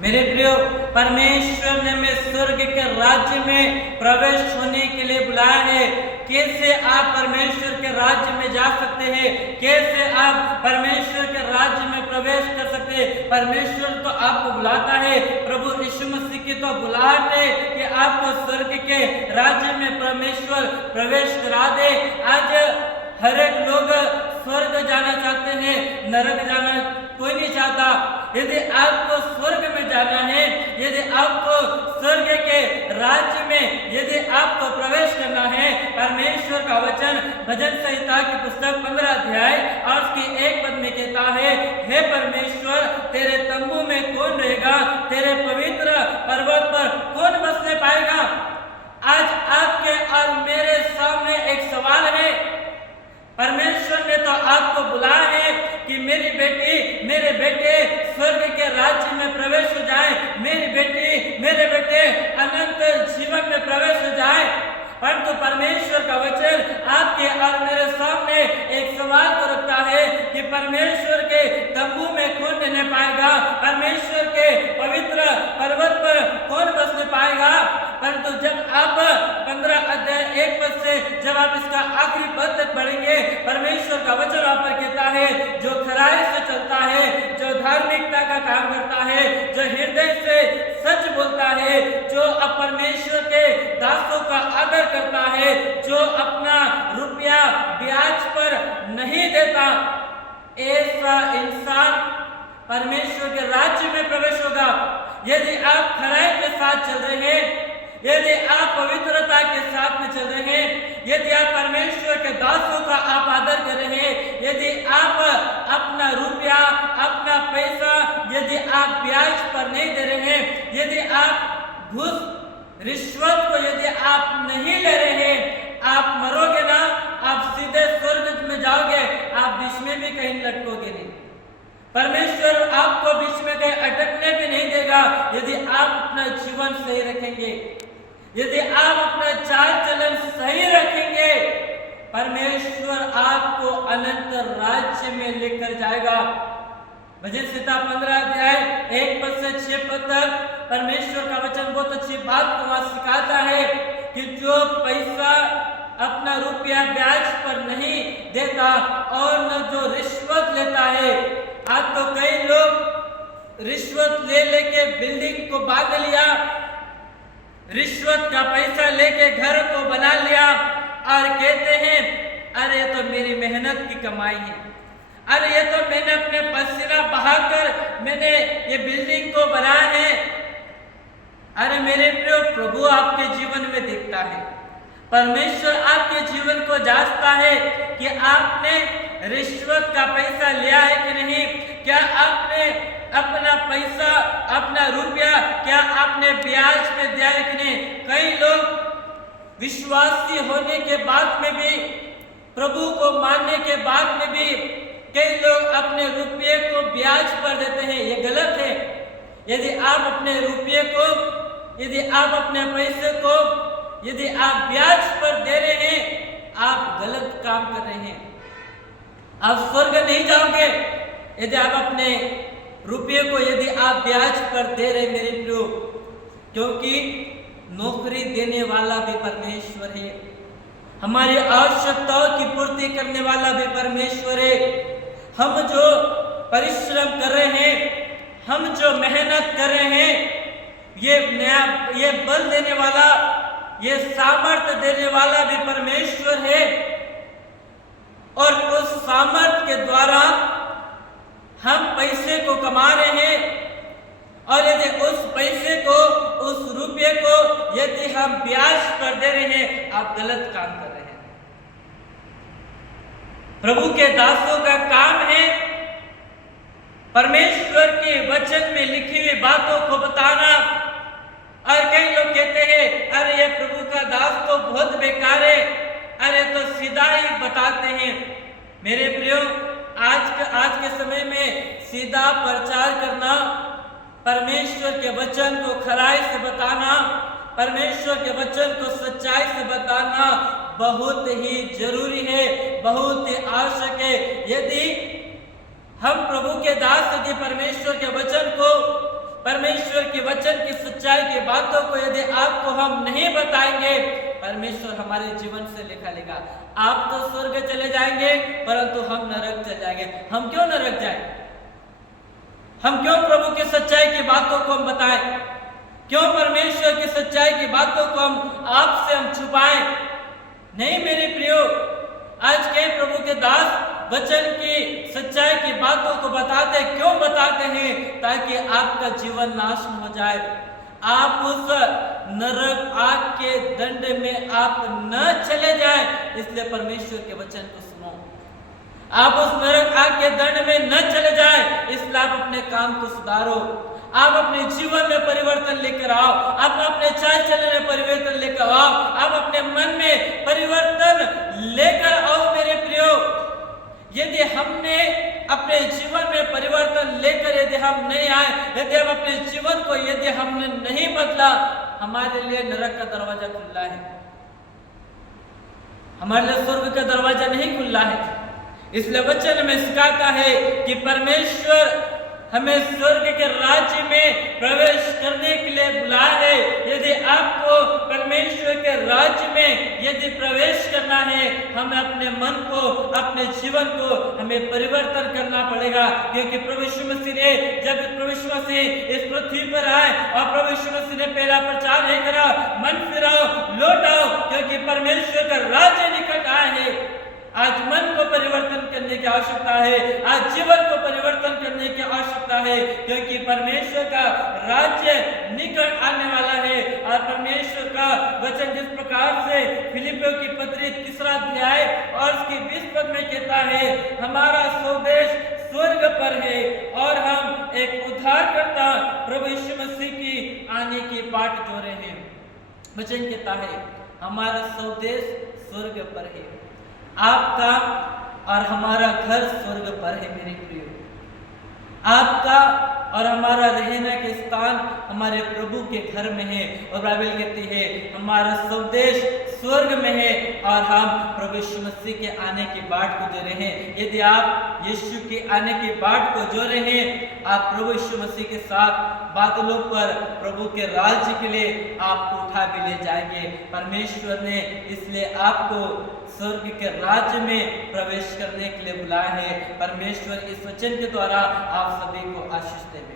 मेरे प्रियो, परमेश्वर ने हमें स्वर्ग के राज्य में प्रवेश होने के लिए बुलाया है। कैसे आप परमेश्वर के राज्य में जा सकते हैं? कैसे आप परमेश्वर के राज्य में प्रवेश कर सकते हैं? परमेश्वर तो आपको बुलाता है। प्रभु यीशु मसीह की तो बुलाहट है कि आपको स्वर्ग के राज्य में परमेश्वर प्रवेश करा दे। आज हर एक लोग स्वर्ग जाना चाहते हैं, नरक जाना कोई नहीं चाहता। यदि आपको स्वर्ग में जाना है, यदि आपको स्वर्ग के राज्य में यदि आपको प्रवेश करना है, परमेश्वर का वचन भजन संहिता की पुस्तक 15 अध्याय और उसकी 1 पद में कहता है, हे परमेश्वर, तेरे तंबू में कौन रहेगा? तेरे पवित्र पर्वत पर कौन बसने पाएगा? आज आपके और मेरे सामने एक सवाल है। परमेश्वर ने तो आपको बुलाया है कि मेरी बेटी, मेरे बेटे स्वर्ग के राज्य में प्रवेश हो जाए, मेरी बेटी, मेरे बेटे अनंत जीवन में प्रवेश हो जाए। परंतु परमेश्वर का वचन आपके और मेरे सामने एक सवाल को रखता है कि परमेश्वर के तंबू में कौन रहने पाएगा? परमेश्वर के पवित्र पर्वत पर कौन बसने पाएगा? परंतु जब आप 15 अध्याय 1 पद से जब आप इसका आखिरी पद तक पढ़ेंगे, परमेश्वर का वचन आप पर कहता है, जो खराई से चलता है, जो धार्मिकता का काम करता है, जो हृदय से सच बोलता है, जो परमेश्वर के दासों का आदर करता है, जो अपना रुपया ब्याज पर नहीं देता, ऐसा इंसान परमेश्वर के राज्य में प्रवेश होगा। यदि आप खराई के साथ चल रहे हैं, यदि आप पवित्रता के साथ में चल रहे हैं, यदि आप परमेश्वर के दासों का आप आदर कर रहे हैं, यदि आप अपना रुपया, अपना पैसा यदि आप ब्याज पर नहीं दे रहे हैं, यदि आप घूस रिश्वत को यदि आप नहीं ले रहे हैं, आप मरोगे ना, आप सीधे स्वर्ग में जाओगे, आप बीच में भी कहीं लटकोगे नहीं। परमेश्वर आपको बीच में कहीं अटकने भी नहीं देगा यदि आप अपना जीवन सही रखेंगे, यदि आप अपना चाल चलन सही रखेंगे। परमेश्वर आपको अनंत राज्य में लेकर जाएगा। भजन संहिता 15 अध्याय 1 पद से 6 पद तक परमेश्वर का वचन बहुत अच्छी बात को वहां सिखाता है कि जो पैसा अपना रुपया ब्याज पर नहीं देता और न जो रिश्वत लेता है। आज तो कई लोग रिश्वत ले लेके बिल्डिंग को बांध लिया, रिश्वत का पैसा लेके घर को बना लिया और कहते हैं, अरे तो मेरी मेहनत की कमाई है, अरे ये तो मैंने अपने पसीना बहाकर मैंने ये बिल्डिंग को बनाया है। अरे मेरे प्रिय, प्रभु आपके जीवन में देखता है, परमेश्वर आपके जीवन को जांचता है कि आपने रिश्वत का पैसा लिया है कि नहीं, क्या आपने अपना पैसा, अपना रुपया क्या आपने ब्याज पे दिया है कि नहीं। कई लोग विश्वासी होने के बाद में भी, प्रभु को मानने के बाद में भी कई लोग अपने रुपये को ब्याज पर देते हैं। ये गलत है। यदि आप अपने रुपये को, यदि आप अपने पैसे को यदि आप ब्याज पर दे रहे हैं, आप गलत काम कर रहे हैं, आप स्वर्ग नहीं जाओगे। यदि आप अपने रुपये को यदि आप ब्याज पर दे रहे मेरे प्रियो, क्योंकि नौकरी देने वाला भी परमेश्वर है, हमारी आवश्यकताओं की पूर्ति करने वाला भी परमेश्वर है। हम जो परिश्रम कर रहे हैं, हम जो मेहनत कर रहे हैं, ये बल देने वाला, ये सामर्थ्य देने वाला भी परमेश्वर है। और उस सामर्थ्य के द्वारा हम पैसे को कमा रहे हैं, और यदि उस पैसे को, उस रुपये को यदि हम ब्याज पर दे रहे हैं, आप गलत काम कर रहे हैं। प्रभु के दासों का काम है परमेश्वर के वचन में लिखी हुई बातों को बताना। और कई लोग कहते हैं, अरे ये प्रभु का दास तो बहुत बेकार है, अरे तो सीधा ही बताते हैं। मेरे प्रियो, आज के समय में सीधा प्रचार करना, परमेश्वर के वचन को खराई से बताना, परमेश्वर के वचन को सच्चाई से बताना बहुत ही जरूरी है, बहुत ही आवश्यक है। यदि हम प्रभु के दास यदि परमेश्वर के वचन को, परमेश्वर सच्चाई की बातों को यदि आपको हम नहीं बताएंगे, परमेश्वर हमारे जीवन से लेखा लेगा। आप तो स्वर्ग चले जाएंगे परंतु हम नरक चले जाएंगे। हम क्यों नरक जाए? हम क्यों प्रभु की सच्चाई की बातों को हम बताएं? क्यों परमेश्वर की सच्चाई की बातों को आपसे हम छुपाएं? नहीं मेरे प्रियो, आज के प्रभु के दास वचन की सच्चाई की बातों को बताते क्यों बताते हैं? ताकि आपका जीवन नाश न हो जाए, आप उस नरक आग के दंड में आप न चले जाए। इसलिए परमेश्वर के वचन को सुनो, आप उस नरक आग के दंड में न चले जाए। इसलिए आप अपने काम को सुधारो, आप अपने जीवन में परिवर्तन लेकर आओ, आप अपने चाल चलन में परिवर्तन लेकर आओ, आप अपने मन में परिवर्तन लेकर आओ मेरे प्रियो। यदि हमने अपने जीवन में परिवर्तन लेकर यदि हम नहीं आए, यदि हम अपने जीवन को यदि हमने नहीं बदला, हमारे लिए नरक का दरवाजा खुला है, हमारे लिए स्वर्ग का दरवाजा नहीं खुला है। इसलिए वचन में सिखाता है कि परमेश्वर हमें स्वर्ग के राज्य में प्रवेश करने के लिए बुलाया है। यदि आपको परमेश्वर के राज्य में यदि प्रवेश करना है, हमें अपने मन को, अपने जीवन को हमें परिवर्तन करना पड़ेगा। क्योंकि प्रभु यीशु मसीह ने, जब प्रभु यीशु मसीह इस पृथ्वी पर आए और प्रभु यीशु मसीह ने पहला प्रचार ये करा, मन फिराओ, लौट आओ, क्योंकि परमेश्वर का राज्य निकट आया है। आज मन को परिवर्तन करने की आवश्यकता है, आज जीवन को परिवर्तन करने की आवश्यकता है, क्योंकि परमेश्वर का राज्य निकट आने वाला है। और परमेश्वर का वचन जिस प्रकार से फिलिपियों की पत्री 3 अध्याय और उसकी 20 पद में कहता है, हमारा स्वदेश स्वर्ग पर है और हम एक उद्धारकर्ता प्रभु यीशु मसीह की आने की बाट जोड़े हैं। वचन कहता है हमारा स्वदेश स्वर्ग पर है, आपका और हमारा घर स्वर्ग पर है मेरे प्रियो। आपका और हमारा रहने के स्थान हमारे प्रभु के घर में है। और बाइबल कहती है हमारा स्वदेश स्वर्ग में है और हम प्रभु यीशु मसीह के आने की बाट को जो रहे हैं। यदि आप यीशु के आने की बाट को जो रहे हैं, आप प्रभु यीशु मसीह के साथ बादलों पर प्रभु के राज्य के लिए आपको उठा भी ले जाएंगे। परमेश्वर ने इसलिए आपको स्वर्ग के राज्य में प्रवेश करने के लिए बुलाया है। परमेश्वर इस वचन के द्वारा आप सभी को आशीष दे।